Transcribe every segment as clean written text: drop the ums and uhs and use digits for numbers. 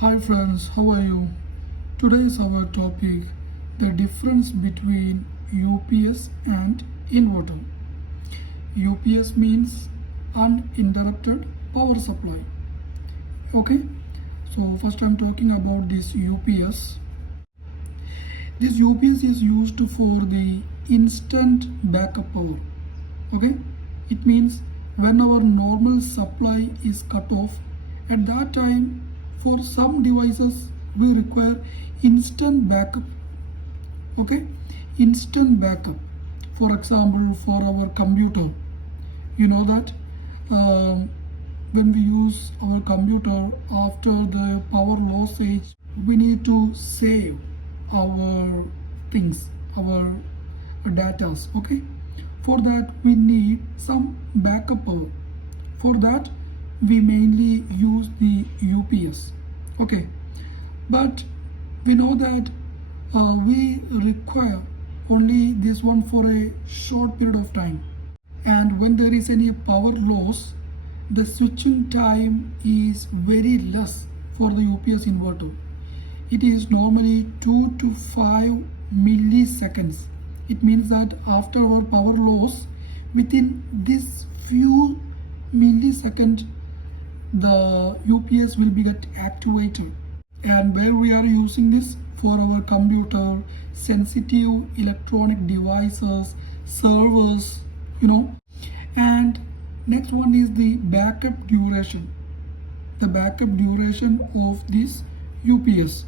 Hi friends, how are you? Today is our topic, the difference between UPS and inverter. UPS means uninterrupted power supply. Okay, so first I'm talking about this UPS. This UPS is used for the instant backup power. Okay, it means when our normal supply is cut off, at that time for some devices we require instant backup. Okay, instant backup. For example, for our computer, you know that when we use our computer after the power loss age, we need to save our things, our datas. Okay, for that we need some backup power. For that we mainly use the UPS. Okay, but we know that we require only this one for a short period of time, and when there is any power loss, the switching time is very less for the UPS inverter. It is normally 2 to 5 milliseconds. It means that after our power loss, within this few milliseconds, the UPS will be get activated. And where we are using this for our computer, sensitive electronic devices, servers, And next one is the backup duration. The backup duration of this UPS.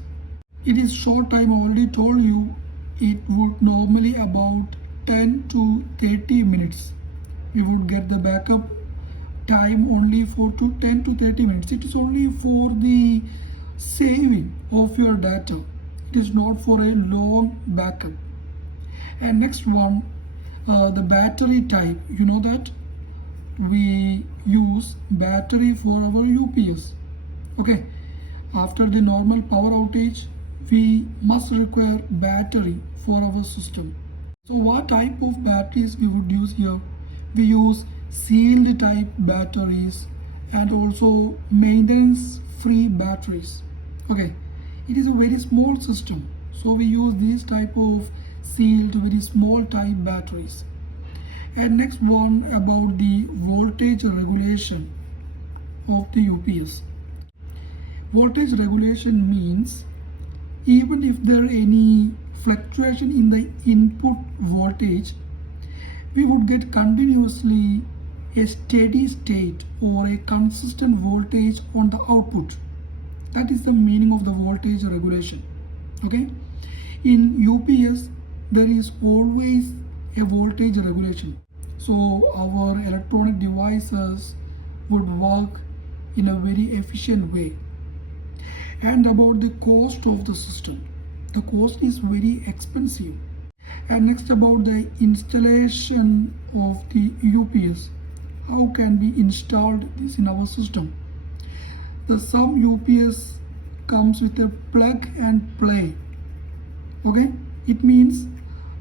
It is short time. I already told you it would normally about 10 to 30 minutes. We would get the backup time only for 10 to 30 minutes. It is only for the saving of your data. It is not for a long backup. And next one, the battery type. You know that we use battery for our UPS. Okay, after the normal power outage, we must require battery for our system. So what type of batteries we would use here? We use sealed type batteries and also maintenance free batteries. Okay, it is a very small system, so we use these type of sealed very small type batteries. And next one about the voltage regulation of the UPS. Voltage regulation means even if there any fluctuation in the input voltage, we would get continuously a steady state or a consistent voltage on the output. That is the meaning of the voltage regulation. Okay, in UPS there is always a voltage regulation, so our electronic devices would work in a very efficient way. And about the cost of the system, the cost is very expensive. And next about the installation of the UPS, how can we install this in our system? The some UPS comes with a plug and play. Okay, it means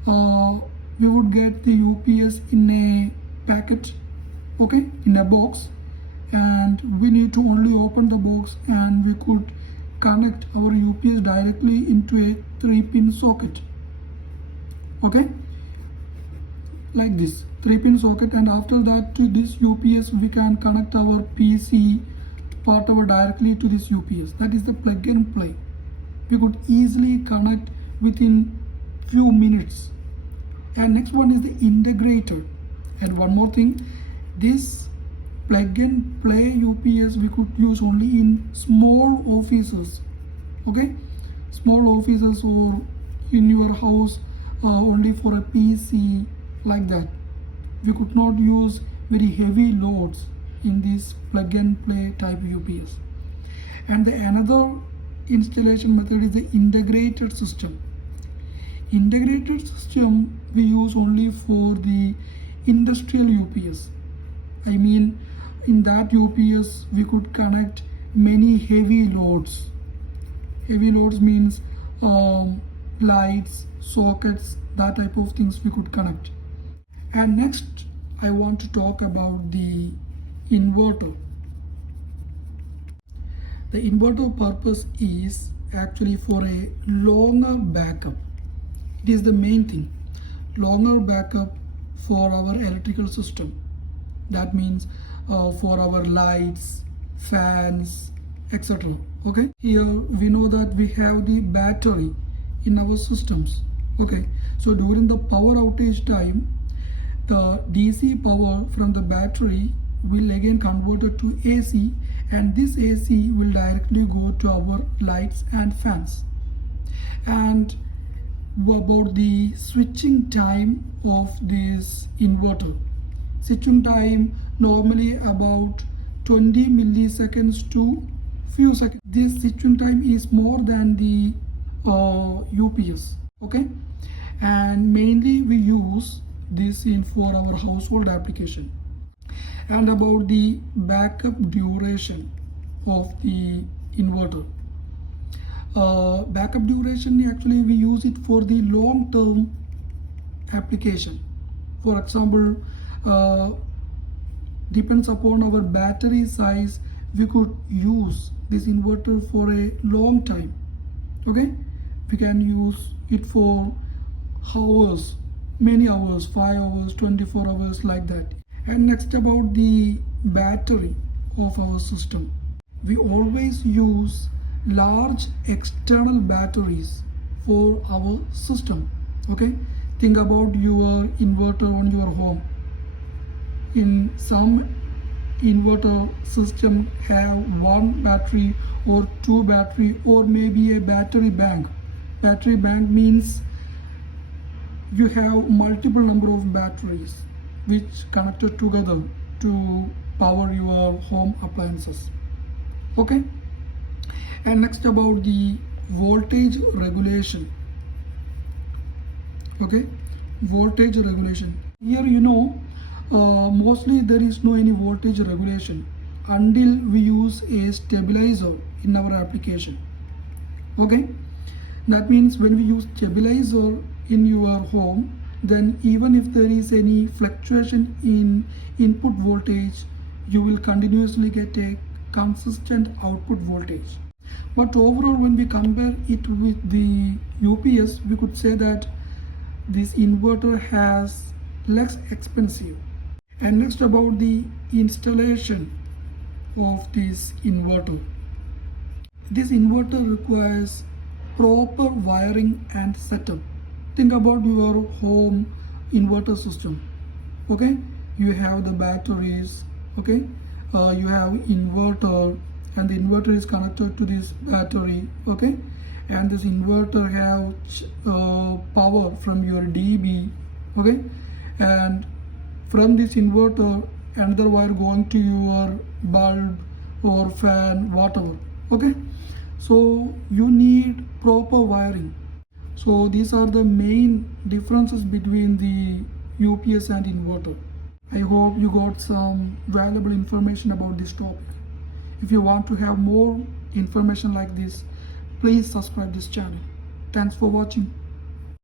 we would get the UPS in a packet, okay, in a box, and we need to only open the box and we could connect our UPS directly into a 3-pin socket. Okay, like this 3-pin socket, and after that to this UPS we can connect our PC part over directly to this UPS. That is the plug and play. We could easily connect within few minutes. And next one is the integrator. And one more thing, this plug and play UPS we could use only in small offices. Okay, small offices or in your house, only for a PC, like that. We could not use very heavy loads in this plug and play type UPS. And the another installation method is the integrated system. Integrated system we use only for the industrial UPS. I mean, in that UPS we could connect many heavy loads. Heavy loads means lights, sockets, that type of things we could connect. And next I want to talk about the inverter. The inverter purpose is actually for a longer backup. It is the main thing. Longer backup for our electrical system. That means for our lights, fans, etc. Okay. Here we know that we have the battery in our systems. Okay. So during the power outage time, the DC power from the battery will again convert it to AC, and this AC will directly go to our lights and fans. And about the switching time of this inverter. Switching time normally about 20 milliseconds to few seconds. This switching time is more than the UPS. Okay, and mainly we use this in for our household application. And about the backup duration of the inverter. Backup duration, actually we use it for the long term application. For example, depends upon our battery size, we could use this inverter for a long time. Okay, we can use it for hours, many hours, 5 hours, 24 hours, like that. And next, about the battery of our system. We always use large external batteries for our system. Okay, think about your inverter on your home. In some inverter system have one battery or two battery, or maybe a battery bank. Battery bank means you have multiple number of batteries which connected together to power your home appliances. Okay, and next, about the voltage regulation. Okay, voltage regulation. Here mostly there is no any voltage regulation until we use a stabilizer in our application. Okay, that means when we use stabilizer in your home, then even if there is any fluctuation in input voltage, you will continuously get a consistent output voltage. But overall, when we compare it with the UPS, we could say that this inverter has less expensive. And next, about the installation of this inverter. This inverter requires proper wiring and setup. Think about your home inverter system. Okay, you have the batteries. Okay, you have inverter, and the inverter is connected to this battery. Okay, and this inverter have power from your DB. Okay, and from this inverter another wire going to your bulb or fan, whatever. Okay, so you need proper wiring. So these are the main differences between the UPS and inverter. I hope you got some valuable information about this topic. If you want to have more information like this, please subscribe this channel. Thanks for watching.